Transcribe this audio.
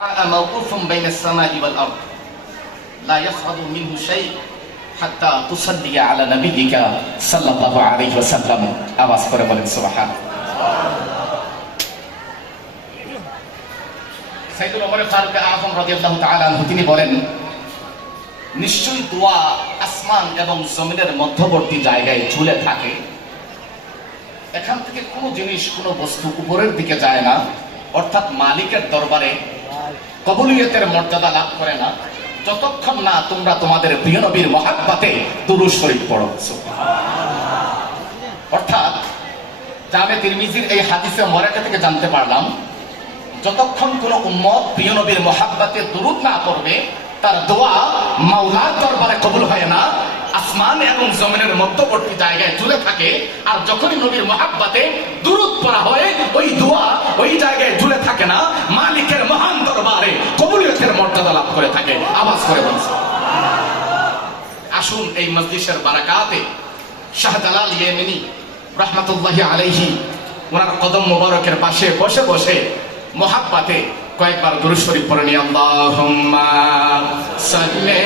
موقوف بين السماء والأرض لا يصعد منه شيء حتى تصلي على نبيك صلى الله عليه وسلم আওয়াজ করে বলেন সুবহানাল্লাহ। সাইয়েদুল ওমর ফারুক আযম রাদিয়াল্লাহু তাআলা আনহু তিনি বলেন, নিশ্চয়ই দোয়া আসমান এবং জমিনের মধ্যবর্তী জায়গায় ঝুলে থাকে। এখান থেকে কোনো জিনিস কোনো বস্তু উপরের দিকে যায় না, অর্থাৎ মালিকের দরবারে কবুলিয়তের মর্যাদা লাভ করে না যতক্ষণ না তোমরা তোমাদের প্রিয় নবীর মহাব্বতে দুরূদ শরীফ পড়ো। অর্থাৎ জামে তিরমিজির এই হাদিসে মুবারাকা থেকে জানতে পারলাম, যতক্ষণ কোন উম্মত প্রিয় নবীর মহাব্বতে দুরূদ না পড়বে তার দোয়া মাওলার দরবারে কবুল হয় না, আসমান এবং জমিনের মধ্যবর্তী জায়গায় ঝুলে থাকে। আর যখনই নবীর মহাব্বতে দুরূদ পড়া হয় ওই দোয়া ওই জায়গায় ঝুলে থাকে না, মালিকের মহান দরবারে কবুলিয়তের মর্যাদা লাভ করে থাকে। আওয়াজ করে বলছে। আসুন এই মজলিসের বারাকাতে শাহজালাল ইয়েমেনি রাহমাতুল্লাহি আলাইহি ওনার কদম মোবারকের পাশে বসে বসে মহাব্বতে কয়েকবার দুরূদ শরীফ পড়ে নি। আল্লাহুম্মা সাল্লি